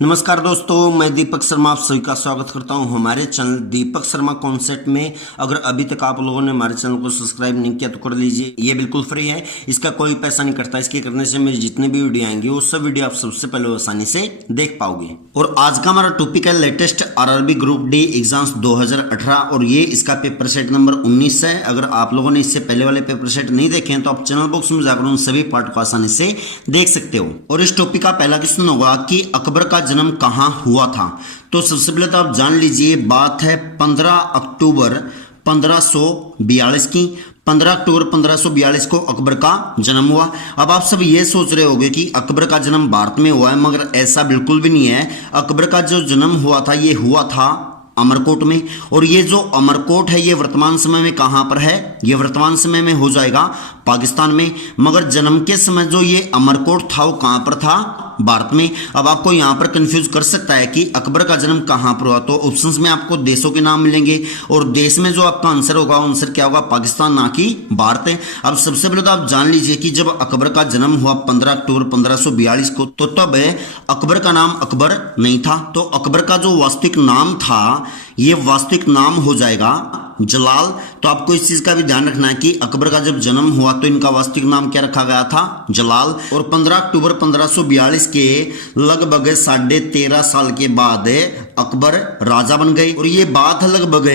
नमस्कार दोस्तों, मैं दीपक शर्मा आप सभी का स्वागत करता हूं हमारे चैनल दीपक शर्मा कॉन्सेप्ट में। अगर अभी तक आप लोगों ने हमारे चैनल को सब्सक्राइब नहीं किया तो कर लीजिए, ये बिल्कुल फ्री है, इसका कोई पैसा नहीं कटता। इसके करने से मेरी जितने भी वीडियो आएंगे वो सब वीडियो आप सबसे पहले आसानी से देख पाओगे। और आज का हमारा टॉपिक है latest RRB group D exams 2018 और ये इसका पेपर सेट नंबर 19 है। अगर आप लोगों ने इससे पहले वाले पेपर सेट नहीं देखे हैं तो आप चैनल बॉक्स में जाकर उन सभी पार्ट को आसानी से देख सकते हो। और इस टॉपिक का पहला क्वेश्चन होगा कि अकबर का जन्म कहाँ हुआ था। तो सबसे पहले तो आप जान लीजिए, बात है 15 अक्टूबर 1542 की। 15 अक्टूबर 1542 को अकबर का जन्म हुआ। अब आप सब ये सोच रहे होंगे कि अकबर का जन्म भारत में हुआ है, मगर ऐसा बिल्कुल भी नहीं है। अकबर का जो जन्म हुआ था ये हुआ था अमरकोट में। और ये जो अमरकोट है ये वर्तमान समय में कहां पर है? ये वर्तमान समय में हो जाएगा पाकिस्तान में। मगर जन्म के समय जो ये अमरकोट था वो कहां पर था? भारत में। अब आपको यहां पर कंफ्यूज कर सकता है कि अकबर का जन्म कहां पर हुआ। तो ऑप्शंस में आपको देशों के नाम मिलेंगे और देश में जो आपका आंसर होगा आंसर क्या होगा? पाकिस्तान, ना कि भारत है। अब सबसे पहले तो आप जान लीजिए कि जब अकबर का जन्म हुआ 15 अक्टूबर 1542 को, तो तब अकबर का नाम अकबर नहीं था। तो अकबर का जो वास्तविक नाम था ये वास्तविक नाम हो जाएगा जलाल। तो आपको इस चीज का भी ध्यान रखना है कि अकबर का जब जन्म हुआ तो इनका वास्तविक नाम क्या रखा गया था? जलाल। और 15 अक्टूबर 1542 के लगभग 13.5 साल के बाद अकबर राजा बन गए। और ये बात है लगभग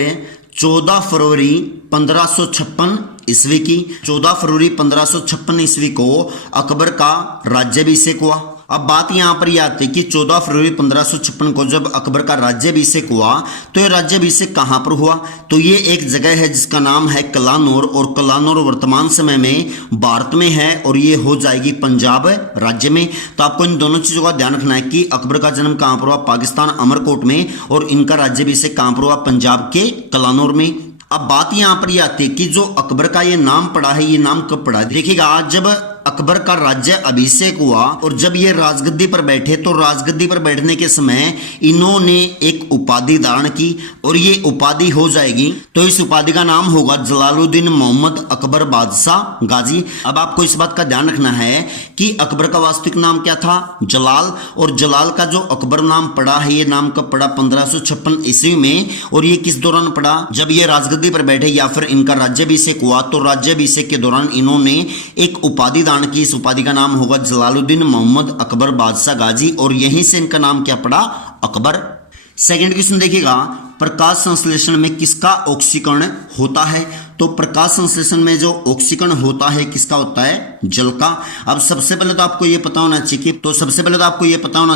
14 फरवरी 1556 ईस्वी की। 14 फरवरी 1556 ईस्वी को अकबर का राज्याभिषेक हुआ। अब बात यहां पर यह आती है कि 14 फरवरी 1556 को जब अकबर का राज्याभिषेक हुआ तो यह राज्याभिषेक कहां पर हुआ? तो ये एक जगह है जिसका नाम है कलानौर। और कलानौर वर्तमान समय में भारत में है और ये हो जाएगी पंजाब राज्य में। तो आपको इन दोनों चीजों का ध्यान रखना है कि अकबर का जन्म कहां पर हुआ? पाकिस्तान अमरकोट में। और इनका राज्याभिषेक कहां पर हुआ? पंजाब के कलानौर में। अब बात यहां पर यह आती है कि जो अकबर का ये नाम पड़ा है ये नाम कब पड़ा? देखिएगा, जब अकबर का राज्य अभिषेक हुआ और जब ये राजगद्दी पर बैठे तो राजगद्दी पर बैठने के समय इन्होंने एक उपाधि धारण की और ये उपाधि हो जाएगी, तो इस उपाधि का नाम होगा जलालुद्दीन मोहम्मद अकबर बादशाह गाजी। अब आपको इस बात का ध्यान रखना है कि अकबर का वास्तविक नाम क्या था? जलाल। और जलाल का जो अकबर नाम पड़ा है ये नाम कब पड़ा? 1556 ईस्वी में। और ये किस दौरान पड़ा? जब ये राजगद्दी पर बैठे या फिर इनका राज्याभिषेक हुआ। तो राज्याभिषेक के दौरान इन्होंने एक उपाधि की इस उपाधि का नाम होगा जलालुद्दीन मोहम्मद अकबर बादशाह गाजी। और यहीं से इनका नाम क्या पड़ा? अकबर। सेकंड क्वेश्चन देखिएगा, प्रकाश संश्लेषण में किसका ऑक्सीकरण होता है? तो प्रकाश संश्लेषण में जो ऑक्सीकरण होता है किसका होता है? जल का। अब सबसे पहले तो आपको यह पता होना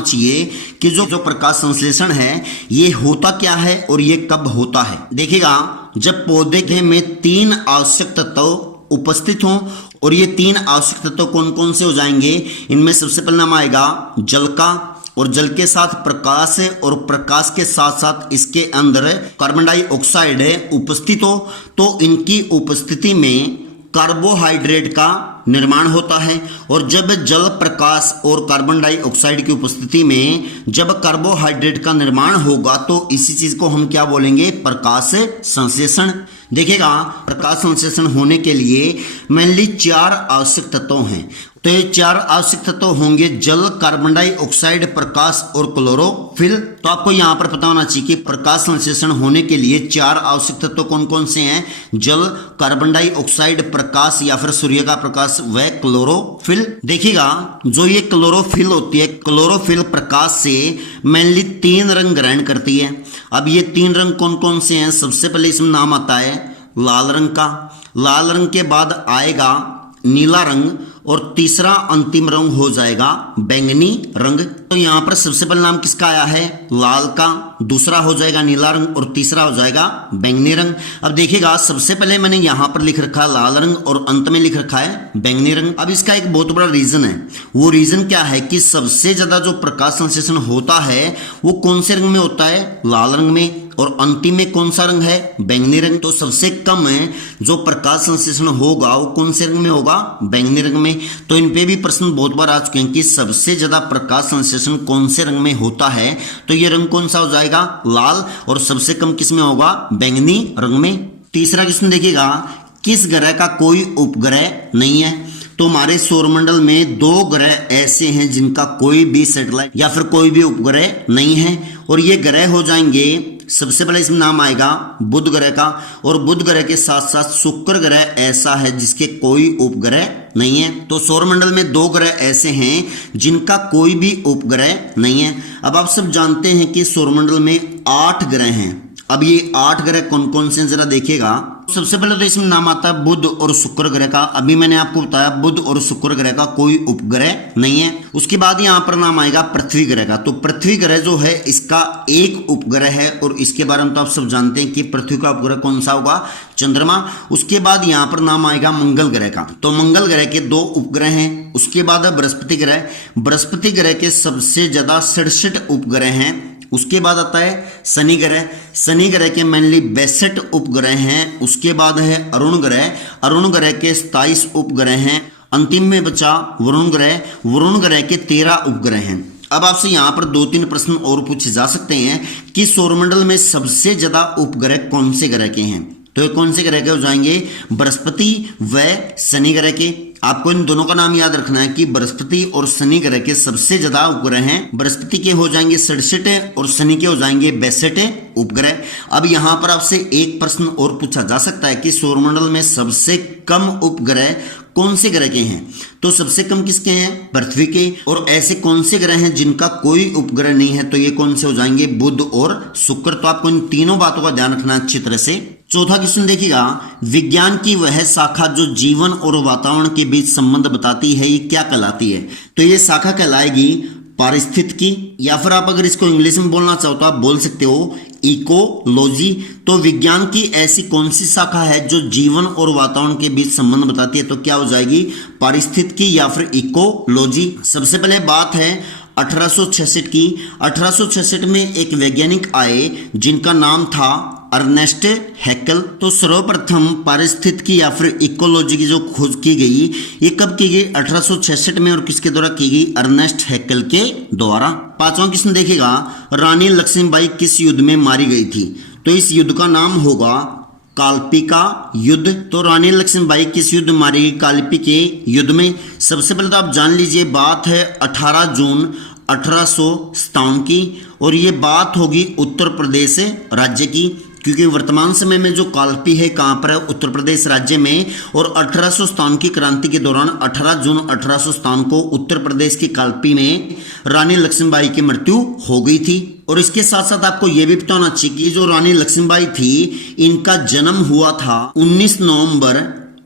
चाहिए कि जो प्रकाश संश्लेषण है ये होता क्या है और ये कब होता है। देखिएगा, जब पौधे में 3 आवश्यक तत्व उपस्थित हों। और ये 3 आवश्यक तत्व कौन कौन से हो जाएंगे? इनमें सबसे पहला नाम आएगा जल का, और जल के साथ प्रकाश है, और प्रकाश के साथ साथ इसके अंदर कार्बन डाइऑक्साइड उपस्थित हो। तो इनकी उपस्थिति में कार्बोहाइड्रेट का निर्माण होता है। और जब जल, प्रकाश और कार्बन डाइऑक्साइड की उपस्थिति में जब कार्बोहाइड्रेट का निर्माण होगा तो इसी चीज को हम क्या बोलेंगे? प्रकाश संश्लेषण। देखिएगा, प्रकाश संश्लेषण होने के लिए मेनली 4 आवश्यक तत्व हैं। तो ये 4 आवश्यक तत्व होंगे जल, कार्बन डाइऑक्साइड, प्रकाश और क्लोरोफिल। तो आपको यहां पर पता होना चाहिए कि प्रकाश संश्लेषण होने के लिए 4 आवश्यक तत्व कौन कौन से हैं? जल, कार्बन डाइऑक्साइड, प्रकाश या फिर सूर्य का प्रकाश व क्लोरोफिल। देखिएगा, जो ये क्लोरोफिल होती है, क्लोरोफिल प्रकाश से मेनली 3 रंग ग्रहण करती है। अब ये 3 रंग कौन कौन से हैं? सबसे पहले इसमें नाम आता है लाल रंग का। लाल रंग के बाद आएगा नीला रंग और तीसरा अंतिम रंग हो जाएगा बैंगनी रंग। तो यहां पर सबसे पहले नाम किसका आया है? लाल का, दूसरा हो जाएगा नीला रंग और तीसरा हो जाएगा बैंगनी रंग। अब देखिएगा, सबसे पहले मैंने यहां पर लिख रखा है लाल रंग और अंत में लिख रखा है बैंगनी रंग। अब इसका एक बहुत बड़ा रीजन है। वो रीजन क्या है कि सबसे ज्यादा जो प्रकाश संश्लेषण होता है वो कौन से रंग में होता है? लाल रंग में। और अंतिम में कौन सा रंग है? बैंगनी रंग। तो सबसे कम है जो प्रकाश संश्लेषण होगा वो कौन से रंग में होगा? बैंगनी रंग में। तो इन पे भी प्रश्न बहुत बार आ चुके हैं कि सबसे ज्यादा प्रकाश संश्लेषण कौन से रंग में होता है। तो ये रंग कौन सा हो जाएगा? लाल। और सबसे कम किस में होगा? बैंगनी रंग में। तीसरा क्वेश्चन देखिएगा, किस ग्रह का कोई उपग्रह नहीं है? तो हमारे सौरमंडल में 2 ग्रह ऐसे हैं जिनका कोई भी सैटेलाइट या फिर कोई भी उपग्रह नहीं है, और ये ग्रह हो जाएंगे, सबसे पहले इसमें नाम आएगा बुध ग्रह का, और बुध ग्रह के साथ साथ शुक्र ग्रह ऐसा है जिसके कोई उपग्रह नहीं है। तो सौरमंडल में 2 ग्रह ऐसे हैं जिनका कोई भी उपग्रह नहीं है। अब आप सब जानते हैं कि सौरमंडल में 8 ग्रह हैं। अब ये 8 ग्रह कौन कौन से जरा देखिएगा। सबसे पहले तो इसमें नाम आता है बुध और शुक्र ग्रह का। अभी मैंने आपको बताया बुध और शुक्र ग्रह का कोई उपग्रह नहीं है। उसके बाद यहाँ पर नाम आएगा पृथ्वी ग्रह का। तो पृथ्वी ग्रह जो है इसका एक उपग्रह है, और इसके बारे में तो आप सब जानते हैं कि पृथ्वी का उपग्रह कौन सा होगा, चंद्रमा। उसके बाद यहाँ पर नाम आएगा मंगल ग्रह का। तो मंगल ग्रह के 2 उपग्रह हैं। उसके बाद है बृहस्पति ग्रह। बृहस्पति ग्रह के सबसे ज्यादा 67 उपग्रह हैं। उसके बाद आता है शनि ग्रह। शनि ग्रह के मेनली 62 उपग्रह हैं। उसके बाद है अरुण ग्रह। अरुण ग्रह के 27 उपग्रह हैं। अंतिम में बचा वरुण ग्रह। वरुण ग्रह के 13 उपग्रह हैं। अब आपसे यहाँ पर 2-3 प्रश्न और पूछे जा सकते हैं कि सौरमंडल में सबसे ज्यादा उपग्रह कौन से ग्रह के हैं। तो ये कौन से ग्रह के हो जाएंगे, बृहस्पति व शनि ग्रह के। आपको इन दोनों का नाम याद रखना है कि बृहस्पति और शनि ग्रह के सबसे ज्यादा उपग्रह हैं। बृहस्पति के हो जाएंगे 67 और शनि के हो जाएंगे 62 उपग्रह। अब यहाँ पर आपसे एक प्रश्न और पूछा जा सकता है कि सौरमंडल में सबसे कम उपग्रह कौन से ग्रह के हैं। तो सबसे कम किसके हैं, पृथ्वी के। और ऐसे कौन से ग्रह हैं जिनका कोई उपग्रह नहीं है, तो ये कौन से हो जाएंगे, बुध और शुक्र। तो आपको इन तीनों बातों का ध्यान रखना अच्छी तरह से। चौथा क्वेश्चन देखिएगा, विज्ञान की वह शाखा जो जीवन और वातावरण के बीच संबंध बताती है, ये क्या कहलाती है। तो ये शाखा कहलाएगी पारिस्थितिकी, या फिर आप अगर इसको इंग्लिश में बोलना चाहो तो आप बोल सकते हो इकोलॉजी। तो विज्ञान की ऐसी कौन सी शाखा है जो जीवन और वातावरण के बीच संबंध बताती है, तो क्या हो जाएगी, पारिस्थितिकी या फिर इकोलॉजी। सबसे पहले बात है 1866 की। 1866 में एक वैज्ञानिक आए जिनका नाम था अर्नेस्ट हैकेल। तो सर्वप्रथम पारिस्थितिकी या फिर इकोलॉजी की जो खोज की गई, ये कब की गई, 1866 में, और किसके द्वारा की गई, अर्नेस्ट हैकेल के द्वारा। पांचवा क्वेश्चन देखिएगा, रानी लक्ष्मीबाई किस युद्ध में मारी गई थी। तो इस युद्ध का नाम होगा कालपी का युद्ध। तो रानी लक्ष्मीबाई किस युद्ध में मारी गई, कालपी के युद्ध में। सबसे पहले तो आप जान लीजिए, बात है 18 जून 1857 की, और ये बात होगी उत्तर प्रदेश राज्य की, क्योंकि वर्तमान समय में जो कालपी है कहाँ पर है, उत्तर प्रदेश राज्य में। और 1857 की क्रांति के दौरान 18 जून 1857 को उत्तर प्रदेश की कालपी में रानी लक्ष्मीबाई की मृत्यु हो गई थी। और इसके साथ साथ आपको यह भी पता होना चाहिए कि जो रानी लक्ष्मीबाई थी, इनका जन्म हुआ था 19 नवंबर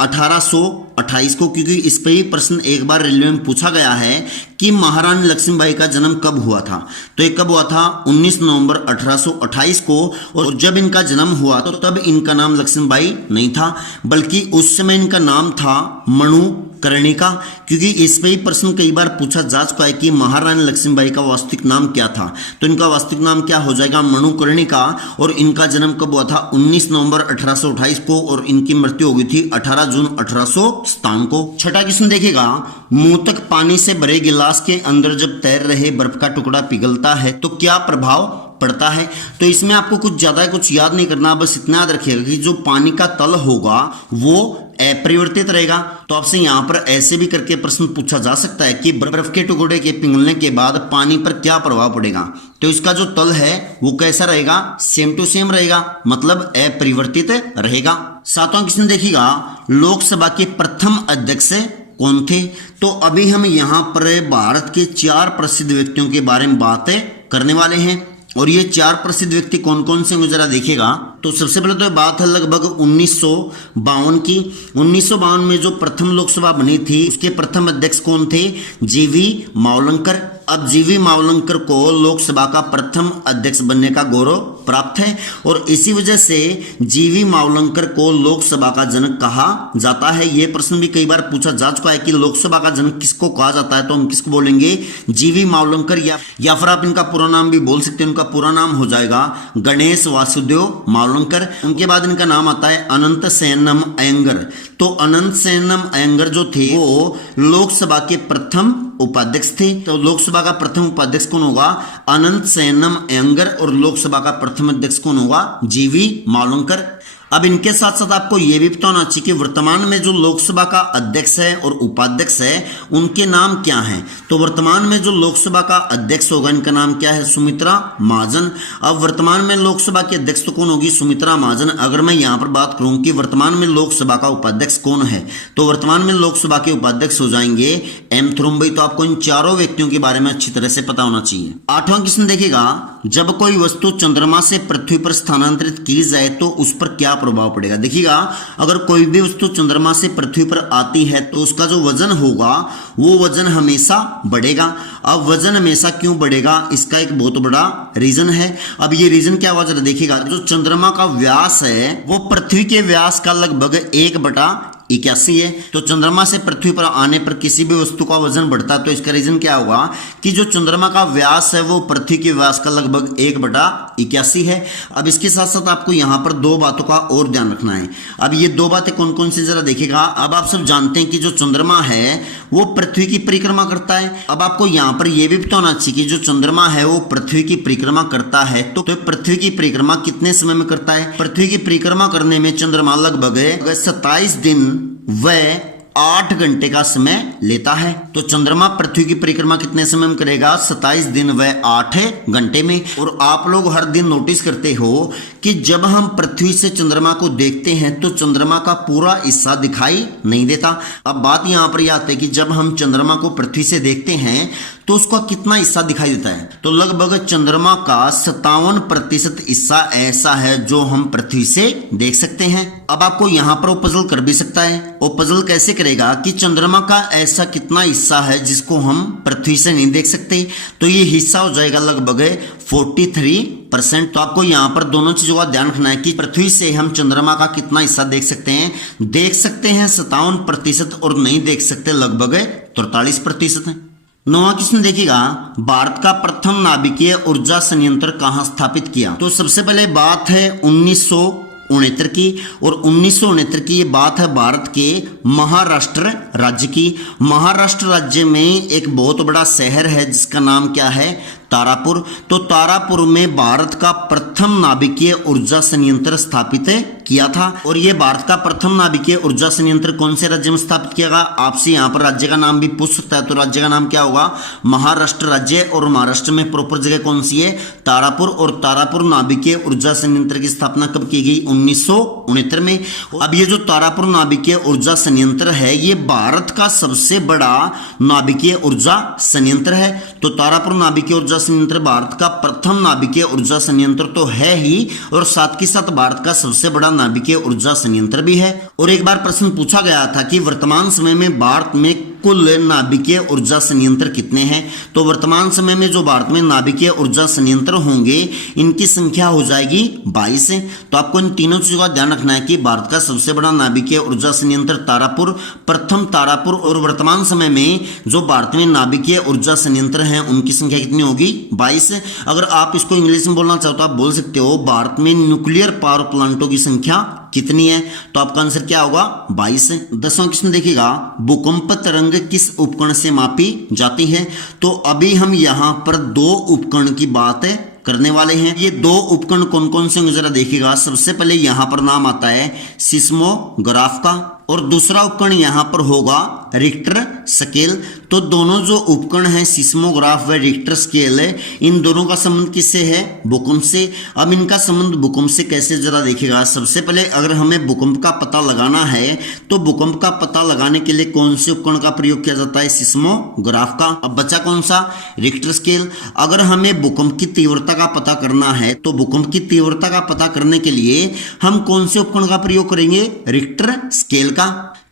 1828 को, क्योंकि इस पर ही प्रश्न एक बार रेलवे में पूछा गया है कि महारानी लक्ष्मीबाई का जन्म कब हुआ था। तो ये कब हुआ था, 19 नवंबर 1828 को। और जब इनका जन्म हुआ तो तब इनका नाम लक्ष्मीबाई नहीं था, बल्कि उस समय इनका नाम था मनु कर्णिका, क्योंकि इस पे ही प्रश्न कई बार पूछा जा चुका है कि महारानी लक्ष्मीबाई का वास्तविक नाम क्या था। तो इनका वास्तविक नाम क्या हो जाएगा, मनु कर्णिका। और इनका जन्म कब हुआ था, 19 नवंबर 1828 को, और इनकी मृत्यु हो गई थी 18 जून 1857 को। छठा क्वेश्चन देखिएगा, मुंह तक पानी से भरे गिलास के अंदर जब तैर रहे बर्फ का टुकड़ा पिघलता है तो क्या प्रभाव पड़ता है। तो इसमें आपको कुछ ज्यादा कुछ याद नहीं करना, बस इतना याद रखिएगा कि जो पानी का तल होगा वो अपरिवर्तित रहेगा। तो आपसे यहाँ पर ऐसे भी करके प्रश्न पूछा जा सकता है कि बर्फ के टुकड़े के पिघलने के बाद पानी पर क्या प्रभाव पड़ेगा। तो इसका जो तल है वो कैसा रहेगा, सेम टू सेम रहेगा, मतलब अपरिवर्तित रहेगा। सातवां क्वेश्चन देखिएगा, लोकसभा के प्रथम अध्यक्ष कौन थे। तो अभी हम यहाँ पर भारत के 4 प्रसिद्ध व्यक्तियों के बारे में बात करने वाले हैं, और ये 4 प्रसिद्ध व्यक्ति कौन कौन से जरा देखिएगा। तो सबसे पहले तो बात है लगभग 1952 की। 1952 में जो प्रथम लोकसभा बनी थी उसके प्रथम अध्यक्ष कौन थे, जीवी मावलंकर। अब जीवी मावलंकर को लोकसभा का प्रथम अध्यक्ष बनने का गौरव प्राप्त है, और इसी वजह से जीवी मावलंकर को लोकसभा का जनक कहा जाता है। यह प्रश्न भी कई बार पूछा जा चुका है कि लोकसभा का जनक किसको कहा जाता है, तो हम किसको बोलेंगे, जीवी मावलंकर, या फिर आप इनका पूरा नाम भी बोल सकते हैं। उनका पूरा नाम हो जाएगा गणेश वासुदेव मावलंकर। उनके बाद इनका नाम आता है अनंत सेनम अयंगर। तो अनंत सेनम अयंगर जो थे वो लोकसभा के प्रथम उपाध्यक्ष थे। तो लोकसभा का प्रथम उपाध्यक्ष कौन होगा, अनंत सेनम अयंगर, और लोकसभा का प्रथम अध्यक्ष कौन होगा, जीवी मावलंकर। अब इनके साथ साथ आपको यह भी पता होना चाहिए कि वर्तमान में जो लोकसभा का अध्यक्ष है और उपाध्यक्ष है उनके नाम क्या हैं। तो वर्तमान में जो लोकसभा का अध्यक्ष होगा इनका नाम क्या है, सुमित्रा महाजन। अब वर्तमान में लोकसभा की अध्यक्ष तो कौन होगी, सुमित्रा महाजन। अगर मैं यहां पर बात करूं कि वर्तमान में लोकसभा का उपाध्यक्ष कौन है, तो वर्तमान में लोकसभा के उपाध्यक्ष हो जाएंगे एम थुरुम्बई। तो आपको इन चारों व्यक्तियों के बारे में अच्छी तरह से पता होना चाहिए। 8वां क्वेश्चन देखिएगा, जब कोई वस्तु चंद्रमा से पृथ्वी पर स्थानांतरित की जाए तो उस पर क्या प्रभाव पड़ेगा। देखिएगा, अगर कोई भी वस्तु चंद्रमा से पृथ्वी पर आती है तो उसका जो वजन होगा वो वजन हमेशा बढ़ेगा। अब वजन हमेशा क्यों बढ़ेगा, इसका एक बहुत बड़ा रीजन है। अब ये रीजन क्या हुआ जरा देखिएगा, जो चंद्रमा का व्यास है वो पृथ्वी के व्यास का लगभग 1/81 है। तो चंद्रमा से पृथ्वी पर आने पर किसी भी वस्तु का वजन बढ़ता है। तो इसका रीजन क्या होगा कि जो चंद्रमा का व्यास है वो पृथ्वी के व्यास का लगभग 1/81 है। अब इसके साथ साथ आपको यहां पर दो बातों का और ध्यान रखना है। अब ये दो बातें कौन कौन सी जरा देखिएगा। अब आप सब जानते हैं कि जो चंद्रमा है वो पृथ्वी की परिक्रमा करता है। अब आपको यहां पर यह भी पता होना चाहिए कि जो चंद्रमा है वो पृथ्वी की परिक्रमा करता है। तो पृथ्वी की परिक्रमा कितने समय में करता है, पृथ्वी की परिक्रमा करने में चंद्रमा लगभग 27 दिन व 8 घंटे का समय लेता है। तो चंद्रमा पृथ्वी की परिक्रमा कितने समय में करेगा, 27 दिन व 8 घंटे में। और आप लोग हर दिन नोटिस करते हो कि जब हम पृथ्वी से चंद्रमा को देखते हैं तो चंद्रमा का पूरा हिस्सा दिखाई नहीं देता। अब बात यहां पर यह आती है कि जब हम चंद्रमा को पृथ्वी से देखते हैं तो उसका कितना हिस्सा दिखाई देता है, तो लगभग चंद्रमा का 57% हिस्सा ऐसा है जो हम पृथ्वी से देख सकते हैं। अब आपको यहां पर वो पजल कर भी सकता है। वो पजल कैसे करेगा कि चंद्रमा का ऐसा कितना हिस्सा है जिसको हम पृथ्वी से नहीं देख सकते, तो ये हिस्सा हो जाएगा लगभग 43%। तो आपको यहां पर दोनों चीजों का ध्यान रखना है कि पृथ्वी से हम चंद्रमा का कितना हिस्सा देख सकते हैं। देख सकते हैं 57% और नहीं देख सकते लगभग 43%। 9वां क्वेश्चन देखिएगा, भारत का प्रथम नाभिकीय ऊर्जा संयंत्र कहां स्थापित किया। तो सबसे पहले बात है 1969 की, और 1969 की ये बात है भारत के महाराष्ट्र राज्य की। महाराष्ट्र राज्य में एक बहुत बड़ा शहर है जिसका नाम क्या है, तारापुर। तो तारापुर में भारत का प्रथम नाभिकीय ऊर्जा संयंत्र स्थापित किया था। और यह भारत का प्रथम नाभिकीय ऊर्जा संयंत्र कौन से राज्य में स्थापित किया गया, आपसे यहां पर राज्य का नाम भी पूछ सकता है। तो राज्य का नाम क्या होगा, महाराष्ट्र राज्य। और महाराष्ट्र में प्रॉपर जगह कौन सी है, तारापुर। और तारापुर नाभिकीय ऊर्जा संयंत्र की स्थापना कब की गई, 1969 में। अब ये जो तारापुर नाभिकीय ऊर्जा संयंत्र है ये भारत का सबसे बड़ा नाभिकीय ऊर्जा संयंत्र है। तो तारापुर नाभिकीय ऊर्जा संयंत्र भारत का प्रथम नाभिकीय ऊर्जा संयंत्र तो है ही, और साथ ही साथ भारत का सबसे बड़ा नाभिकीय ऊर्जा संयंत्र भी है। और एक बार प्रश्न पूछा गया था कि वर्तमान समय में भारत में कुल नाभिकीय ऊर्जा संयंत्र कितने हैं। तो वर्तमान समय में जो भारत में नाभिकीय ऊर्जा संयंत्र होंगे इनकी संख्या हो जाएगी 22। तो आपको इन तीनों चीजों का ध्यान रखना है कि भारत का सबसे बड़ा नाभिकीय ऊर्जा संयंत्र तारापुर, प्रथम तारापुर। और वर्तमान समय में जो भारत में नाभिकीय ऊर्जा संयंत्र हैं उनकी संख्या कितनी होगी, 22। अगर आप इसको इंग्लिश में बोलना चाहो तो आप बोल सकते हो भारत में न्यूक्लियर पावर प्लांटों की संख्या कितनी है। तो आपका आंसर क्या होगा, 22। 10वां क्वेश्चन देखिएगा, भूकंप तरंग किस उपकरण से मापी जाती है। तो अभी हम यहां पर दो उपकरण की बात करने वाले हैं। ये दो उपकरण कौन कौन से जरा देखिएगा। सबसे पहले यहां पर नाम आता है सिस्मोग्राफ का, और दूसरा उपकरण यहां पर होगा रिक्टर स्केल। तो दोनों जो उपकरण हैं सिस्मोग्राफ व रिक्टर स्केल, इन दोनों का संबंध किससे है, भूकंप से। अब इनका संबंध भूकंप से कैसे जरा देखिएगा। सबसे पहले अगर हमें भूकंप का पता लगाना है तो भूकंप का पता लगाने के लिए कौन से उपकरण का प्रयोग किया जाता है, सिस्मोग्राफ का। अब बचा कौन सा, रिक्टर स्केल। अगर हमें भूकंप की तीव्रता का पता करना है तो भूकंप की तीव्रता का पता करने के लिए हम कौन से उपकरण का प्रयोग करेंगे, रिक्टर स्केल का।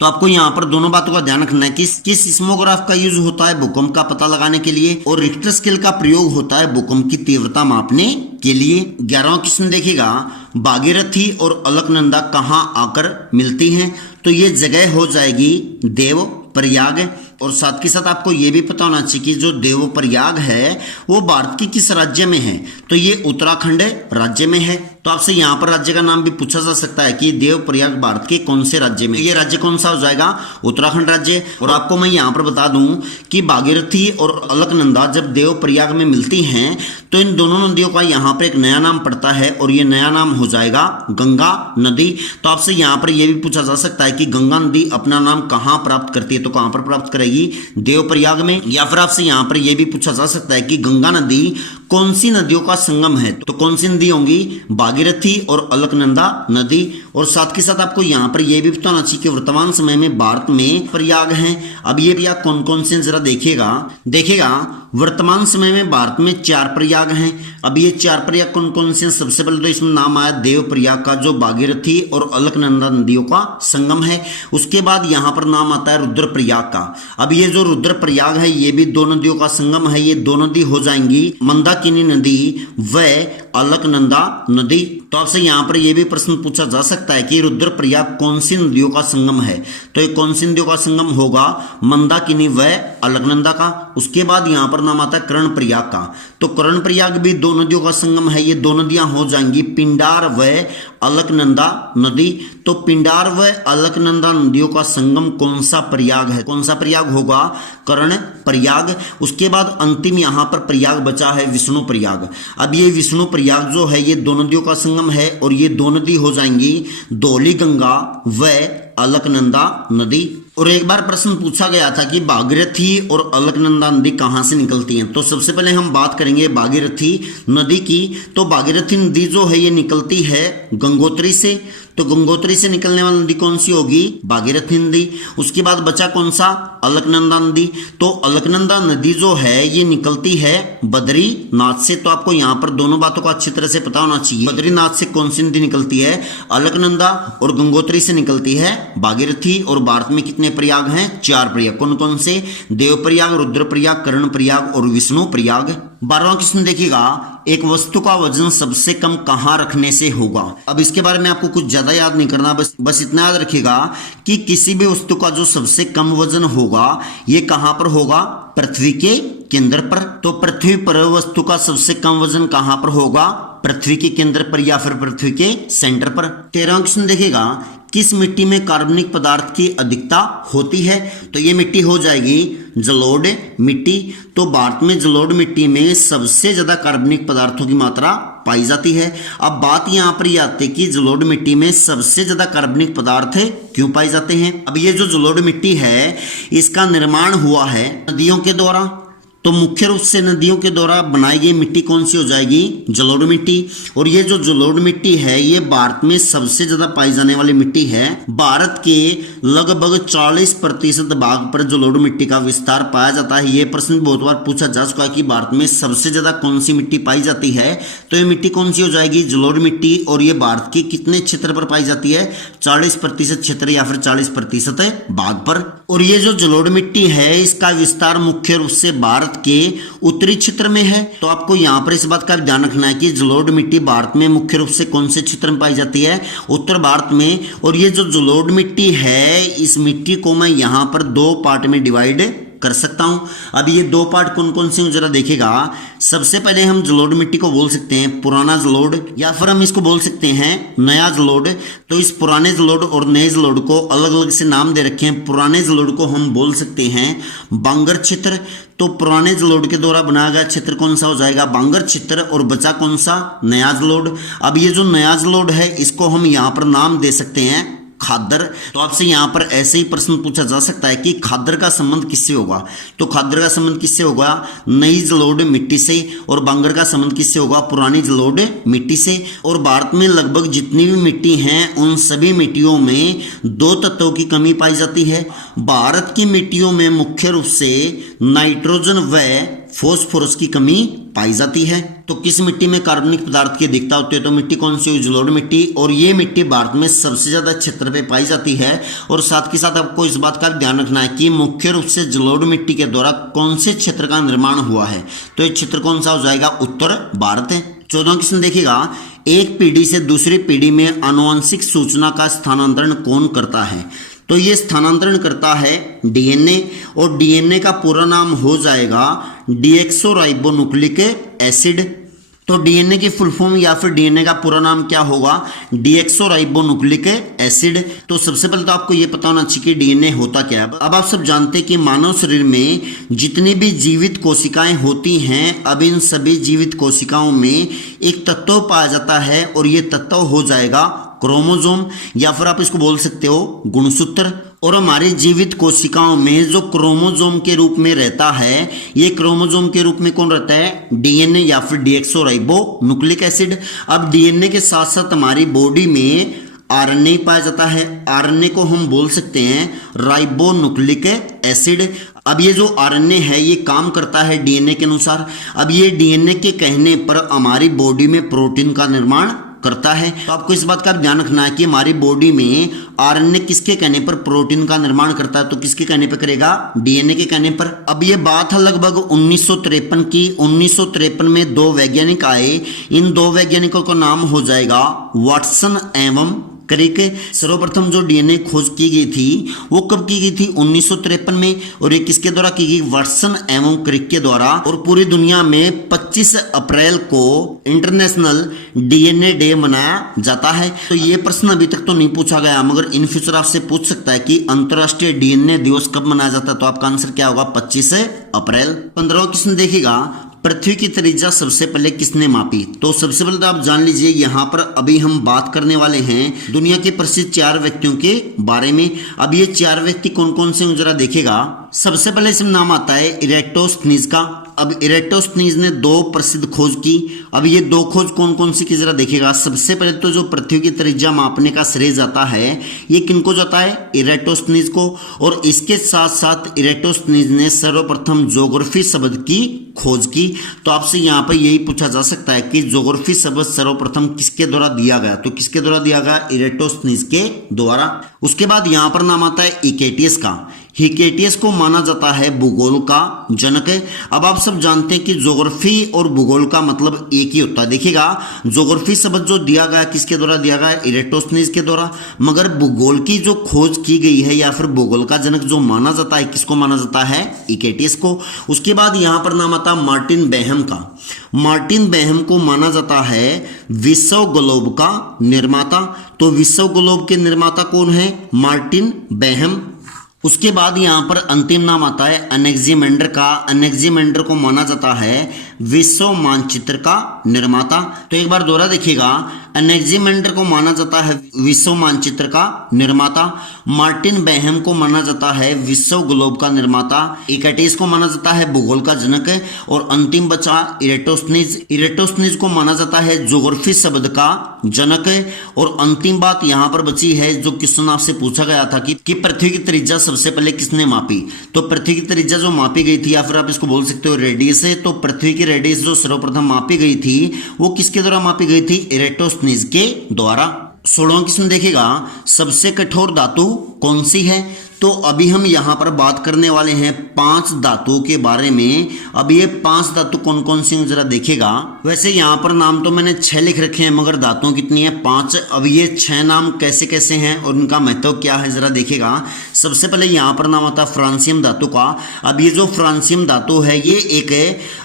तो आपको यहां पर दोनों बातों का ध्यान रखना है कि सिस्मोग्राफ का यूज होता है भूकंप का पता लगाने के लिए, और रिक्टर स्केल का प्रयोग होता है भूकंप की तीव्रता मापने के लिए। 11वां क्वेश्चन देखिएगा, भागीरथी और अलकनंदा कहां आकर मिलती हैं। तो ये जगह हो जाएगी देवप्रयाग। और साथ के साथ आपको ये भी पता होना चाहिए कि जो देवप्रयाग है वो भारत के किस राज्य में है, तो ये उत्तराखंड राज्य में है। तो आपसे यहाँ पर राज्य का नाम भी पूछा जा सकता है कि देवप्रयाग भारत के कौन से राज्य में, ये राज्य कौन सा हो जाएगा, उत्तराखंड राज्य। और आपको मैं यहाँ पर बता दूं कि भागीरथी और अलकनंदा जब देवप्रयाग में मिलती हैं तो इन दोनों नदियों का यहाँ पर एक नया नाम पड़ता है और ये नया नाम हो जाएगा गंगा नदी। तो आपसे यहाँ पर यह भी पूछा जा सकता है कि गंगा नदी अपना नाम कहाँ प्राप्त करती है, तो कहाँ पर प्राप्त करेगी, देवप्रयाग में। या फिर आपसे यहाँ पर यह भी पूछा जा सकता है कि गंगा नदी कौन सी नदियों का संगम है, तो कौन सी नदी होंगी, भागीरथी और अलकनंदा नदी। और साथ के साथ आपको यहाँ पर यह भी बताना चाहिए कि वर्तमान समय में भारत में प्रयाग हैं। अब ये प्रयाग कौन कौन से जरा देखिएगा वर्तमान समय में भारत में 4 प्रयाग हैं। अब ये 4 प्रयाग कौन कौन से हैं, सबसे पहले तो इसमें नाम आया देव प्रयाग का जो भागीरथी और अलकनंदा नदियों का संगम है। उसके बाद यहाँ पर नाम आता है रुद्रप्रयाग का। अब ये जो रुद्रप्रयाग है ये भी 2 नदियों का संगम है। ये 2 नदी हो जाएंगी मंदाकिनी नदी व अलकनंदा नदी। तो आपसे यहाँ पर यह भी प्रश्न पूछा जा सकता है कि रुद्रप्रयाग कौन सी नदियों का संगम है, तो ये कौन सी नदियों का संगम होगा, मंदाकिनी व अलकनंदा का। उसके बाद यहाँ पर नाम आता है कर्णप्रयाग का। तो कर्णप्रयाग भी 2 नदियों का संगम है। ये 2 नदियां हो जाएंगी पिंडार व अलकनंदा नदी। तो पिंडार व अलकनंदा नदियों का संगम कौन सा प्रयाग है, कौन सा प्रयाग होगा, कर्णप्रयाग। उसके बाद अंतिम यहाँ पर प्रयाग बचा है विष्णु प्रयाग। अब ये विष्णु प्रयाग जो है ये 2 नदियों का संगम है और ये 2 नदी हो जाएंगी धौली गंगा व अलकनंदा नदी। और एक बार प्रश्न पूछा गया था कि भागीरथी और अलकनंदा नदी कहाँ से निकलती हैं, तो सबसे पहले हम बात करेंगे भागीरथी नदी की। तो भागीरथी नदी जो है ये निकलती है गंगोत्री से। तो गंगोत्री से निकलने वाली नदी कौन सी होगी, भागीरथी नदी। उसके बाद बचा कौन सा, अलकनंदा नदी। तो अलकनंदा नदी जो है ये निकलती है बद्रीनाथ से। तो आपको यहाँ पर दोनों बातों को अच्छी तरह से पता होना चाहिए। बद्रीनाथ से कौन सी नदी निकलती है, अलकनंदा। और गंगोत्री से निकलती है भागीरथी। और भारत में कितने प्रयाग हैं, 4 प्रयाग। कौन कौन से, देवप्रयाग, रुद्रप्रयाग, कर्णप्रयाग और विष्णु प्रयाग। 12वां क्वेश्चन देखिएगा, एक वस्तु का वजन सबसे कम कहां रखने से होगा। अब इसके बारे में आपको कुछ ज्यादा याद नहीं करना, बस इतना याद रखिएगा कि किसी भी वस्तु का जो सबसे कम वजन होगा ये कहां पर होगा, पृथ्वी के केंद्र पर। तो पृथ्वी पर वस्तु का सबसे कम वजन कहां पर होगा, पृथ्वी के केंद्र पर या फिर पृथ्वी के सेंटर पर। 13वां क्वेश्चन देखिएगा, किस मिट्टी में कार्बनिक पदार्थ की अधिकता होती है। तो ये मिट्टी हो जाएगी जलोढ़ मिट्टी। तो भारत में जलोढ़ मिट्टी में सबसे ज्यादा कार्बनिक पदार्थों की मात्रा पाई जाती है। अब बात यहाँ पर यह आती है कि जलोढ़ मिट्टी में सबसे ज्यादा कार्बनिक पदार्थ क्यों पाए जाते हैं। अब ये जो जलोढ़ मिट्टी है इसका निर्माण हुआ है नदियों के द्वारा। तो मुख्य रूप से नदियों के द्वारा बनाई गई मिट्टी कौन सी हो जाएगी, जलोढ़ मिट्टी। और ये जो जलोढ़ मिट्टी है ये भारत में सबसे ज्यादा पाई जाने वाली मिट्टी है। भारत के लगभग 40% भाग पर जलोढ़ मिट्टी का विस्तार पाया जाता है। ये प्रश्न बहुत बार पूछा जा चुका है कि भारत में सबसे ज्यादा कौन सी मिट्टी पाई जाती है। तो ये मिट्टी कौन सी हो जाएगी, जलोढ़ मिट्टी। और ये भारत के कितने क्षेत्र पर पाई जाती है, 40% क्षेत्र या फिर 40% भाग पर। और ये जो जलोढ़ मिट्टी है इसका विस्तार मुख्य रूप से भारत के उत्तरी क्षेत्र में है। तो आपको यहाँ पर इस बात का ध्यान रखना है कि जलोढ़ मिट्टी भारत में मुख्य रूप से कौन से क्षेत्र में पाई जाती है, उत्तर भारत में। और ये जो जलोढ़ मिट्टी है इस मिट्टी को मैं यहाँ पर 2 पार्ट में डिवाइड कर सकता हूं। अब ये 2 पार्ट कौन कौन से जरा देखेगा। सबसे पहले हम जलोढ़ मिट्टी को बोल सकते हैं पुराना जलोढ़, या फिर हम इसको बोल सकते हैं नया जलोढ़। तो इस पुराने जलोढ़ और नए जलोढ़ को अलग अलग से नाम दे रखे हैं। पुराने जलोढ़ को हम बोल सकते हैं बांगर क्षेत्र। तो पुराने जलोढ़ के द्वारा बनाया गया क्षेत्र कौन सा हो जाएगा, बांगर क्षेत्र। और बचा कौन सा, नया जलोढ़। अब ये जो नया जलोढ़ है इसको हम यहाँ पर नाम दे सकते हैं खादर। तो आपसे यहाँ पर ऐसे ही प्रश्न पूछा जा सकता है कि खादर का संबंध किससे होगा। तो खादर का संबंध किससे होगा, नई जलोढ़ मिट्टी से। और बांगर का संबंध किससे होगा, पुरानी जलोढ़ मिट्टी से। और भारत में लगभग जितनी भी मिट्टी हैं उन सभी मिट्टियों में 2 तत्वों की कमी पाई जाती है। भारत की मिट्टियों में मुख्य रूप से नाइट्रोजन व फॉस्फोरस की कमी पाई जाती है। तो किस मिट्टी में कार्बनिक पदार्थ की अधिकता होती है, तो मिट्टी कौन सी हुई, जलोढ़ मिट्टी। और ये मिट्टी भारत में सबसे ज्यादा क्षेत्र पे पाई जाती है। और साथ के साथ आपको इस बात का ध्यान रखना है कि मुख्य रूप से जलोढ़ मिट्टी के द्वारा कौन से क्षेत्र का निर्माण हुआ है। तो ये क्षेत्र कौन सा हो जाएगा, उत्तर भारत है। 14वां क्वेश्चन देखिएगा, एक पीढ़ी से दूसरी पीढ़ी में आनुवंशिक सूचना का स्थानांतरण कौन करता है। तो ये स्थानांतरण करता है डीएनए। और डीएनए का पूरा नाम हो जाएगा डीऑक्सोराइबोन्यूक्लिक एसिड। तो डीएनए की फुल फॉर्म या फिर डीएनए का पूरा नाम क्या होगा? डीऑक्सोराइबोन्यूक्लिक एसिड। तो सबसे पहले तो आपको ये पता होना चाहिए कि डीएनए होता क्या है। अब आप सब जानते हैं कि मानव शरीर में जितनी भी जीवित कोशिकाएं होती हैं, अब इन सभी जीवित कोशिकाओं में एक तत्व पाया जाता है और ये तत्व हो जाएगा क्रोमोसोम, या फिर आप इसको बोल सकते हो गुणसूत्र। और हमारी जीवित कोशिकाओं में जो क्रोमोसोम के रूप में रहता है, ये क्रोमोसोम के रूप में कौन रहता है? डीएनए या फिर डीऑक्सोराइबोन्यूक्लिक एसिड। अब डीएनए के साथ साथ हमारी बॉडी में आरएनए पाया जाता है। आरएनए को हम बोल सकते हैं राइबोन्यूक्लिक एसिड। अब ये जो आरएनए है ये काम करता है डीएनए के अनुसार। अब ये डीएनए के कहने पर हमारी बॉडी में प्रोटीन का निर्माण करता है। तो आपको इस बात का ध्यान रखना है कि हमारी बॉडी में आरएनए किसके कहने पर प्रोटीन का निर्माण करता है? तो किसके कहने पर करेगा? डीएनए के कहने पर। अब ये बात है लगभग 1953 की। 1953 में दो वैज्ञानिक आए। इन दो वैज्ञानिकों का नाम हो जाएगा वाटसन एवं क्रिक। सर्वप्रथम जो डीएनए खोज की गई थी वो कब की गई थी? 1953 में। और ये किसके द्वारा की गई? वाटसन एवं क्रिक के द्वारा। और पूरी दुनिया में 25 अप्रैल को इंटरनेशनल डीएनए डे मनाया जाता है। तो ये प्रश्न अभी तक तो नहीं पूछा गया, मगर इन फ्यूचर आपसे पूछ सकता है कि अंतरराष्ट्रीय डीएनए दिवस कब मनाया जाता है। तो आपका आंसर क्या होगा? 25 अप्रैल। 15वां क्वेश्चन देखिएगा, पृथ्वी की त्रिज्या सबसे पहले किसने मापी? तो सबसे पहले तो आप जान लीजिए, यहाँ पर अभी हम बात करने वाले हैं दुनिया के प्रसिद्ध 4 व्यक्तियों के बारे में। अब ये 4 व्यक्ति कौन कौन से जरा देखेगा। सबसे पहले इसमें नाम आता है इरेटोस्थनीज का। अब इरेटोस्थनीज ने 2 प्रसिद्ध खोज की। अब ये 2 खोज कौन कौन सी की जरा देखेगा। सबसे पहले तो जो पृथ्वी की त्रिज्या मापने का श्रेय जाता है ये किनको जाता है? इरेटोस्थनीज को। और इसके साथ साथ इरेटोस्थनीज ने सर्वप्रथम ज्योग्राफी शब्द की खोज की। तो आपसे यहाँ पर यही पूछा जा सकता है कि ज्योग्राफी शब्द सर्वप्रथम किसके द्वारा दिया गया? तो किसके द्वारा दिया गया? इरेटोस्थनीज के द्वारा। उसके बाद यहाँ पर नाम आता है हिकेटियस का। हिकेटियस को माना जाता है भूगोल का जनक। अब आप सब जानते हैं कि ज्योग्राफी और भूगोल का मतलब एक ही होता है। देखिएगा, ज्योग्राफी शब्द जो दिया गया किसके द्वारा दिया गया? इरेटोस्थनीज के द्वारा। मगर भूगोल की जो खोज की गई है या फिर भूगोल का जनक जो माना जाता है, किसको माना जाता है? हिकेटियस को। उसके बाद यहाँ पर नाम आता है मार्टिन बेहम का। मार्टिन बेहम को माना जाता है विश्व ग्लोब का निर्माता। तो विश्व ग्लोब के निर्माता कौन है? Martin Behaim. उसके बाद यहाँ पर अंतिम नाम आता है एनेक्सिमेंडर का। एनेक्सिमेंडर को माना जाता है विश्व मानचित्र का निर्माता। तो एक बार दोहरा देखिएगा, एनेक्सिमेंडर को माना जाता है विश्व मानचित्र का निर्माता। मार्टिन बेहम को माना जाता है विश्व ग्लोब का निर्माता। हिकेटियस को माना जाता है भूगोल का जनक। और अंतिम बचा इरेटोस्थनीज। इरेटोस्थनीज को माना जाता है ज्योग्राफी शब्द का जनक। और अंतिम बात यहाँ पर बची है जो क्वेश्चन आपसे पूछा गया था कि पृथ्वी की त्रिज्या सबसे पहले किसने मापी? तो पृथ्वी की त्रिज्या जो मापी गई थी, या फिर आप इसको बोल सकते हो रेडियस है। तो पृथ्वी की रेडियस जो सर्वप्रथम मापी गई थी वो किसके द्वारा मापी गई थी? इरेटोस्थनीज के द्वारा। 16वां क्वेश्चन देखेगा, सबसे कठोर धातु कौन सी है? तो अभी हम यहाँ पर बात करने वाले हैं 5 धातुओं के बारे में। अब ये 5 धातु कौन कौन सी जरा देखेगा। वैसे यहाँ पर नाम तो मैंने 6 लिख रखे हैं, मगर धातुओं कितनी है? 5। अब ये 6 नाम कैसे कैसे हैं और उनका महत्व क्या है जरा देखेगा। सबसे पहले यहाँ पर नाम आता है फ्रांसियम धातु का। अब ये जो फ्रांसियम धातु है ये एक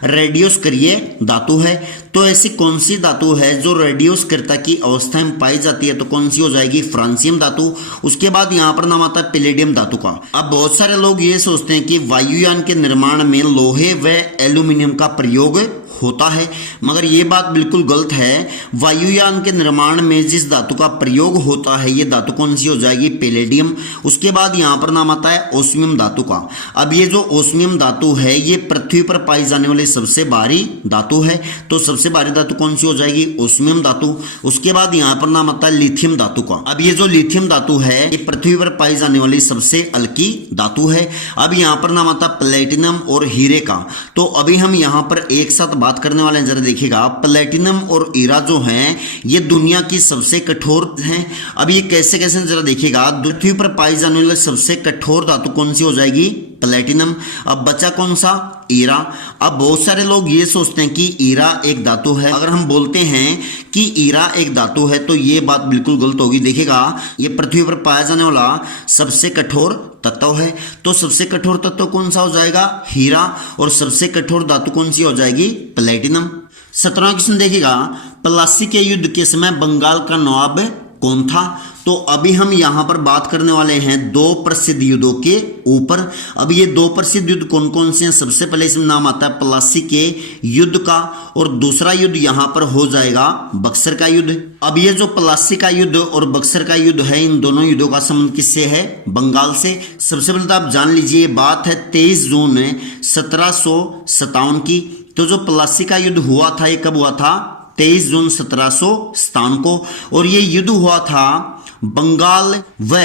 रेडियोस्क्रिय धातु है। तो ऐसी कौन सी धातु है जो रेडियोस्क्रियता की अवस्था में पाई जाती है? तो कौन सी हो जाएगी? फ्रांसियम धातु। उसके बाद यहाँ पर नाम आता है पैलेडियम धातु का। अब बहुत सारे लोग ये सोचते हैं कि वायुयान के निर्माण में लोहे व एल्यूमिनियम का प्रयोग होता है, मगर ये बात बिल्कुल गलत है। वायुयान के निर्माण में जिस धातु का प्रयोग होता है ये धातु कौन सी हो जाएगी? पैलेडियम। उसके बाद यहाँ पर नाम आता है ओस्मियम धातु का। अब ये जो ओस्मियम धातु है ये पृथ्वी पर पाई जाने वाली सबसे भारी धातु है। तो सबसे भारी धातु कौन सी हो जाएगी? ओस्मियम धातु। उसके बाद यहाँ पर नाम आता है लिथियम धातु का। अब ये जो लिथियम धातु है ये पृथ्वी पर पाई जाने वाली सबसे हल्की धातु है। अब यहाँ पर नाम आता है प्लेटिनम और हीरे का। तो अभी हम यहाँ पर एक साथ बात करने वाले हैं। जरा देखिएगा, प्लेटिनम और हीरा जो हैं ये दुनिया की सबसे कठोर हैं। अब ये कैसे कैसे जरा देखिएगा, पृथ्वी पर पाई जाने वाली सबसे कठोर धातु कौन सी हो जाएगी? प्लेटिनम। अब बचा कौन सा? हीरा। अब बहुत सारे लोग ये सोचते हैं कि हीरा एक धातु है। अगर हम बोलते हैं कि हीरा एक धातु है तो ये बात बिल्कुल गलत होगी। देखिएगा, ये पृथ्वी पर पाया जाने वाला सबसे कठोर तत्व है। तो सबसे कठोर तत्व कौन सा हो जाएगा? हीरा। और सबसे कठोर धातु कौन सी हो जाएगी? प्लेटिनम। 17वां क्वेश्चन देखिएगा, प्लासी के युद्ध के समय बंगाल का नवाब कौन था? तो अभी हम यहां पर बात करने वाले हैं दो प्रसिद्ध युद्धों के ऊपर। अब ये दो प्रसिद्ध युद्ध कौन कौन से हैं? सबसे पहले इसमें नाम आता है प्लासी के युद्ध का, और दूसरा युद्ध यहां पर हो जाएगा बक्सर का युद्ध। अब ये जो प्लासी का युद्ध और बक्सर का युद्ध है, इन दोनों युद्धों का संबंध किससे है? बंगाल से। सबसे पहले तो आप जान लीजिए, बात है 23 जून 1757 की। तो जो प्लासी का युद्ध हुआ था, ये कब हुआ था? 23 जून 1757 को। और ये युद्ध हुआ था बंगाल व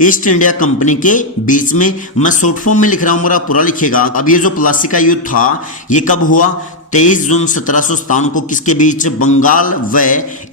ईस्ट इंडिया कंपनी के बीच में। मैं शॉर्ट फॉर्म में लिख रहा हूं, मेरा पूरा लिखेगा। अब ये जो प्लासी का युद्ध था, ये कब हुआ? 23 जून 1757 को। किसके बीच? बंगाल व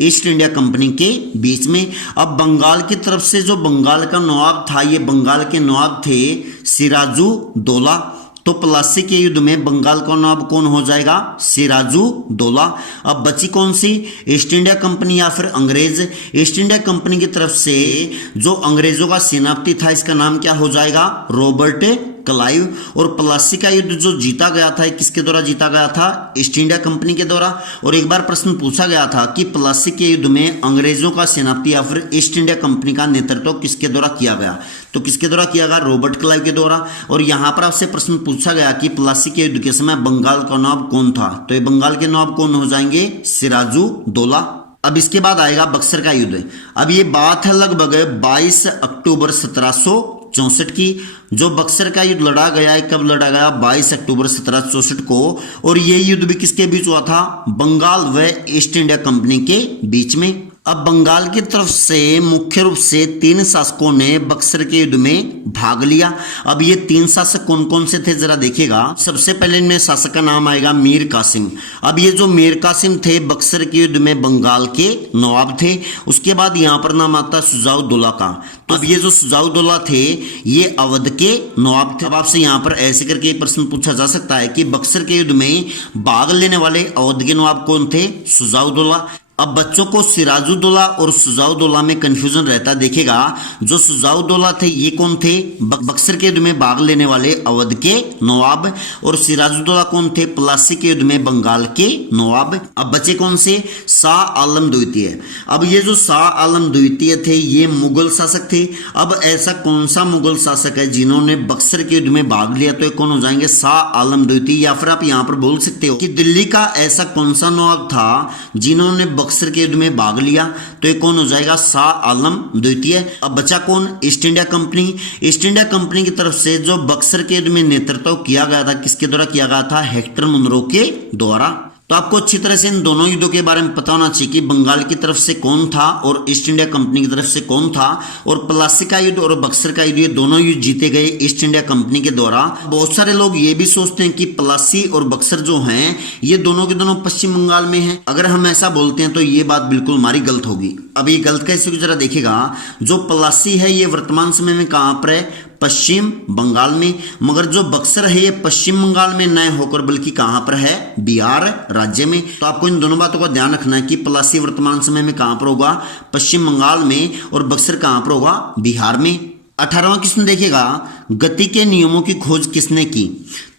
ईस्ट इंडिया कंपनी के बीच में। अब बंगाल की तरफ से जो बंगाल का नवाब था, ये बंगाल के नवाब थे सिराजुद्दौला। तो प्लासी के युद्ध में बंगाल का नवाब कौन हो जाएगा? सिराजुद्दौला। अब बची कौन सी? ईस्ट इंडिया कंपनी या फिर अंग्रेज। ईस्ट इंडिया कंपनी की तरफ से जो अंग्रेजों का सेनापति था, इसका नाम क्या हो जाएगा? Robert Clive. और प्लासी का युद्ध जो जीता गया था, किसके द्वारा जीता गया था? ईस्ट इंडिया कंपनी के द्वारा। और एक बार प्रश्न पूछा गया था कि प्लासी के युद्ध में अंग्रेजों का सेनापति या फिर ईस्ट इंडिया कंपनी का नेतृत्व किसके द्वारा किया गया? तो किसके द्वारा किया गया? रॉबर्ट क्लाइव के द्वारा। और यहां पर आपसे प्रश्न पूछा गया कि प्लासी के युद्ध के समय बंगाल का नवाब कौन था? तो ये बंगाल के नवाब कौन हो जाएंगे? सिराजुद्दौला। अब इसके बाद आएगा बक्सर का युद्ध। अब ये बात है लगभग 22 अक्टूबर 1764 की। जो बक्सर का युद्ध लड़ा गया है, कब लड़ा गया? 22 अक्टूबर 1764 को। और ये युद्ध भी किसके बीच हुआ था? बंगाल व ईस्ट इंडिया कंपनी के बीच में। अब बंगाल की तरफ से मुख्य रूप से 3 शासकों ने बक्सर के युद्ध में भाग लिया। अब ये 3 शासक कौन कौन से थे, जरा देखिएगा। सबसे पहले इनमें शासक का नाम आएगा मीर कासिम। अब ये जो मीर कासिम थे, बक्सर के युद्ध में बंगाल के नवाब थे। उसके बाद यहाँ पर नाम आता है सुजाउद्दौला का। तो अब ये जो सुजाउद्दौला थे, ये अवध के नवाब थे। अब आपसे यहाँ पर ऐसे करके प्रश्न पूछा जा सकता है कि बक्सर के युद्ध में भाग लेने वाले अवध के नवाब कौन थे? सुजाउद्दौला। अब बच्चों को सिराजुद्दौला और सुजाउद्दौला में कंफ्यूजन रहता देखिएगा। जो सुजाउद्दौला थे, ये कौन थे? बक्सर के युद्ध में भाग लेने वाले अवध के नवाब। और सिराजुद्दौला कौन थे? प्लासी के युद्ध में बंगाल के नवाब। अब बचे कौन से? शाह आलम द्वितीय। अब ये जो शाह आलम द्वितीय थे, ये मुगल शासक थे। अब ऐसा कौन सा मुगल शासक है जिन्होंने बक्सर के युद्ध में भाग लिया? तो ये कौन हो जाएंगे? शाह आलम द्वितीय। या फिर आप यहाँ पर बोल सकते हो कि दिल्ली का ऐसा कौन सा नवाब था जिन्होंने बक्सर के युद्ध में भाग लिया? तो ये कौन हो जाएगा? शाह आलम द्वितीय। अब बचा कौन? East India company. East India company की तरफ से जो बक्सर के युद्ध में नेतृत्व किया गया था, किसके द्वारा किया गया था? हेक्टर मुनरो के द्वारा। तो आपको अच्छी तरह से इन दोनों युद्धों के बारे में पता होना चाहिए कि बंगाल की तरफ से कौन था और ईस्ट इंडिया कंपनी की तरफ से कौन था। और प्लासी का युद्ध और बक्सर का युद्ध, ये दोनों युद्ध जीते गए ईस्ट इंडिया कंपनी के द्वारा। बहुत सारे लोग ये भी सोचते हैं कि प्लासी और बक्सर जो हैं, ये दोनों के दोनों पश्चिम बंगाल में हैं। अगर हम ऐसा बोलते हैं तो ये बात बिल्कुल हमारी गलत होगी। अब ये गलत कैसे होगी, जरा देखिएगा। जो प्लासी है, ये वर्तमान समय में कहां पर है? पश्चिम बंगाल में। मगर जो बक्सर है, ये पश्चिम बंगाल में न होकर बल्कि कहां पर है? बिहार राज्य में। तो आपको इन दोनों बातों का ध्यान रखना है कि प्लासी वर्तमान समय में कहां पर होगा? पश्चिम बंगाल में। और बक्सर कहां पर होगा? बिहार में। 18वां क्वेश्चन देखिएगा, गति के नियमों की खोज किसने की?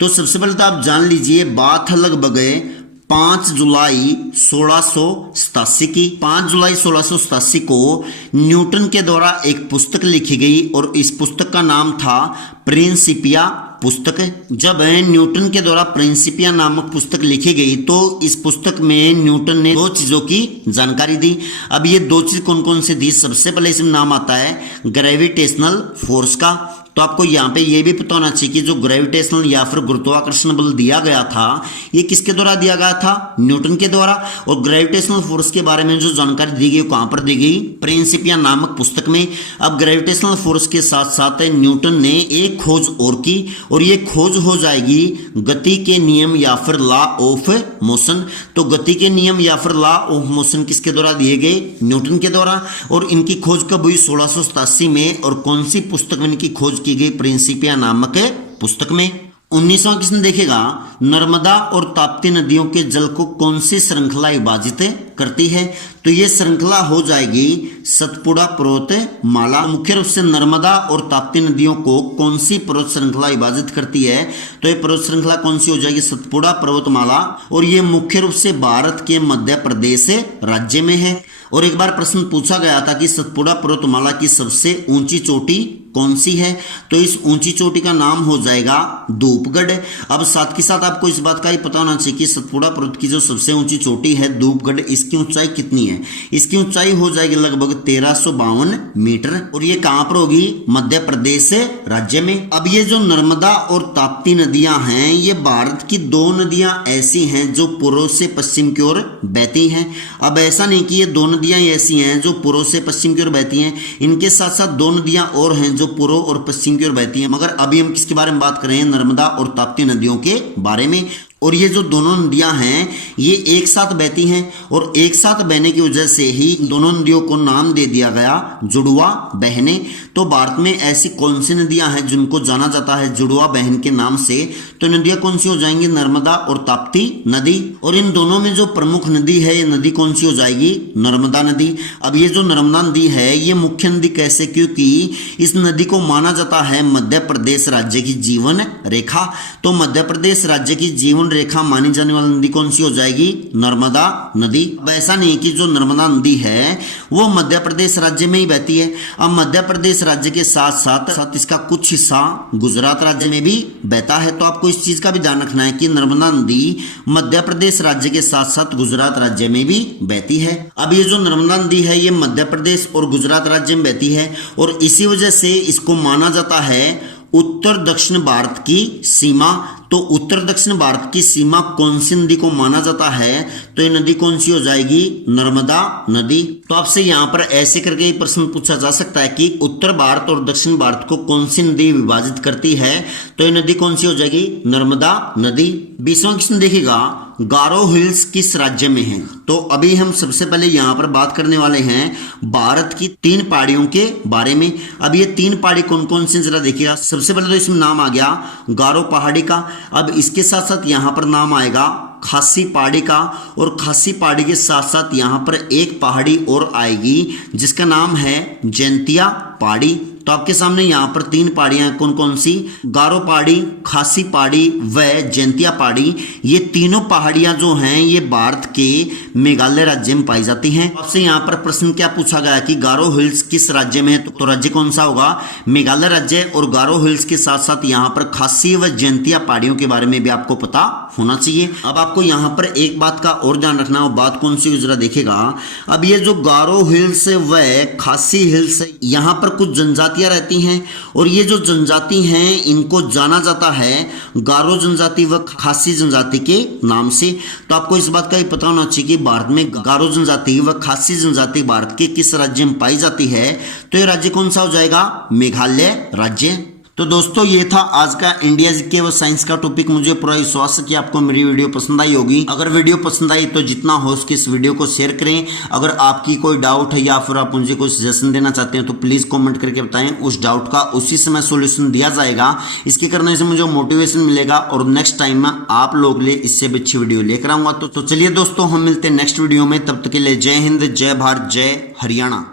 तो सबसे पहले तो आप जान लीजिए, बात है लगभग 5 जुलाई 1687 की। 5 जुलाई 1687 को न्यूटन के द्वारा एक पुस्तक लिखी गई और इस पुस्तक का नाम था प्रिंसिपिया पुस्तक। जब न्यूटन के द्वारा प्रिंसिपिया नामक पुस्तक लिखी गई, तो इस पुस्तक में न्यूटन ने 2 चीजों की जानकारी दी। अब ये 2 चीज कौन कौन से दी? सबसे पहले इसमें नाम आता है ग्रेविटेशनल फोर्स का। तो आपको यहाँ पे ये भी पता होना चाहिए कि जो ग्रेविटेशनल या फिर गुरुत्वाकर्षण बल दिया गया था, ये किसके द्वारा दिया गया था? न्यूटन के द्वारा। और ग्रेविटेशनल फोर्स के बारे में जो जानकारी दी गई, कहां पर दी गई? प्रिंसिपिया नामक पुस्तक में। अब ग्रेविटेशनल फोर्स के साथ साथ न्यूटन ने एक खोज और की, और ये खोज हो जाएगी गति के नियम या फिर लॉ ऑफ मोशन। तो गति के नियम या फिर लॉ ऑफ मोशन किसके द्वारा दिए गए? न्यूटन के द्वारा। और इनकी खोज कब हुई? 1687 में। और कौन सी पुस्तक में इनकी खोज की गई? प्रिंसिपिया नामक पुस्तक में। 19वां क्वेश्चन देखिएगा, नर्मदा और ताप्ती नदियों के जल को कौन सी श्रृंखला विभाजित करती है? तो ये श्रृंखला हो जाएगी सतपुड़ा पर्वतमाला। मुख्य रूप से नर्मदा और ताप्ती नदियों को कौन सी पर्वत श्रृंखला विभाजित करती है? तो ये पर्वत श्रृंखला कौन सी हो जाएगी? सतपुड़ा पर्वतमाला। और ये मुख्य रूप से भारत के मध्य प्रदेश राज्य में है। और एक बार प्रश्न पूछा गया था कि सतपुड़ा पर्वतमाला की सबसे ऊंची चोटी कौन सी है? तो इस ऊंची चोटी का नाम हो जाएगा धूपगढ़। अब साथ के साथ आपको इस बात का ही पता होना चाहिए कि सतपुड़ा पर्वत की जो सबसे ऊंची चोटी है धूपगढ़, इसकी ऊंचाई कितनी है? इसकी ऊंचाई हो जाएगी लगभग 1352 मीटर। और ये कहां पर होगी? मध्य प्रदेश राज्य में। अब ये जो नर्मदा और ताप्ती नदियां हैं, ये भारत की दो नदियां ऐसी हैं जो पूर्व से पश्चिम की ओर बहती हैं। अब ऐसा नहीं कि ये दो नदियां ऐसी हैं जो पूर्व से पश्चिम की ओर बहती हैं, इनके साथ साथ दो नदियां और हैं जो पूर्व और पश्चिम की ओर बहती हैं। मगर अभी हम किसके बारे में बात कर रहे हैं? नर्मदा और ताप्ती नदियों के बारे में। और ये जो दोनों नदियां हैं ये एक साथ बहती हैं और एक साथ बहने की वजह से ही दोनों नदियों को नाम दे दिया गया जुड़वा बहने। तो भारत में ऐसी कौन सी नदियां हैं जिनको जाना जाता है जुड़वा बहन के नाम से? तो नदियां कौन सी हो जाएंगी? नर्मदा और ताप्ती नदी। और इन दोनों में जो प्रमुख नदी है ये नदी कौन सी हो जाएगी? नर्मदा नदी। अब ये जो नर्मदा नदी है ये मुख्य नदी कैसे? क्योंकि इस नदी को माना जाता है मध्य प्रदेश राज्य की जीवन रेखा। तो मध्य प्रदेश राज्य की जीवन रेखा मानी जाने वाली नदी कौन सी हो जाएगी? नर्मदा नदी। अब ऐसा नहीं कि जो नर्मदा नदी है वो मध्य प्रदेश राज्य में ही बहती है। अब मध्य प्रदेश राज्य के साथ साथ इसका कुछ हिस्सा गुजरात राज्य में भी बहता है। तो आपको इस चीज का भी ध्यान रखना है कि नर्मदा नदी मध्य प्रदेश राज्य के साथ साथ गुजरात राज्य में भी बहती है। अब ये जो नर्मदा नदी है ये मध्य प्रदेश और गुजरात राज्य में बहती है और इसी वजह से इसको माना जाता है उत्तर दक्षिण भारत की सीमा। तो उत्तर दक्षिण भारत की सीमा कौन सी नदी को माना जाता है? तो ये नदी कौन सी हो जाएगी? नर्मदा नदी। तो आपसे यहाँ पर ऐसे करके प्रश्न पूछा जा सकता है कि उत्तर भारत और दक्षिण भारत को कौन सी नदी विभाजित करती है? तो ये नदी कौन सी हो जाएगी? नर्मदा नदी। 20वां क्वेश्चन देखिएगा, गारो हिल्स किस राज्य में है? तो अभी हम सबसे पहले यहाँ पर बात करने वाले हैं भारत की 3 पहाड़ियों के बारे में। अब ये 3 पहाड़ी कौन कौन सी जरा देखिएगा। सबसे पहले तो इसमें नाम आ गया गारो पहाड़ी का। अब इसके साथ साथ यहाँ पर नाम आएगा खासी पहाड़ी का और खासी पहाड़ी के साथ साथ यहाँ पर एक पहाड़ी और आएगी जिसका नाम है जैंतिया पहाड़ी। तो आपके सामने यहाँ पर 3 पहाड़ियां कौन कौन सी? गारो पहाड़ी, खासी पहाड़ी व जैंतिया पहाड़ी। ये तीनों पहाड़ियां जो हैं ये भारत के मेघालय राज्य में पाई जाती हैं। आपसे यहाँ पर प्रश्न क्या पूछा गया कि गारो हिल्स किस राज्य में है? तो राज्य कौन सा होगा? मेघालय राज्य। और गारो हिल्स के साथ साथ यहाँ पर खासी व जैंतिया पहाड़ियों के बारे में भी आपको पता होना चाहिए। अब आपको यहाँ पर एक बात का और ध्यान रखना है, बात कौन सी जरा देखेगा। अब ये जो गारो हिल्स व खासी हिल्स यहाँ पर कुछ जनजातियां रहती हैं और ये जो जनजाति हैं इनको जाना जाता है गारो जनजाति व खासी जनजाति के नाम से। तो आपको इस बात का ही पता होना चाहिए कि भारत में गारो जनजाति व खासी जनजाति भारत के किस राज्य में पाई जाती है? तो ये राज्य कौन सा हो जाएगा? मेघालय राज्य। तो दोस्तों ये था आज का इंडिया जीके व साइंस का टॉपिक। मुझे पूरा विश्वास है कि आपको मेरी वीडियो पसंद आई होगी। अगर वीडियो पसंद आई तो जितना हो सके इस वीडियो को शेयर करें। अगर आपकी कोई डाउट है या फिर आप मुझे कोई सजेशन देना चाहते हैं तो प्लीज कमेंट करके बताएं। उस डाउट का उसी समय सॉल्यूशन दिया जाएगा। इसके करने से मुझे मोटिवेशन मिलेगा और नेक्स्ट टाइम में आप लोग लिए इससे भी अच्छी वीडियो लेकर आऊंगा। तो चलिए दोस्तों हम मिलते हैं नेक्स्ट वीडियो में। तब तक के लिए जय हिंद, जय भारत, जय हरियाणा।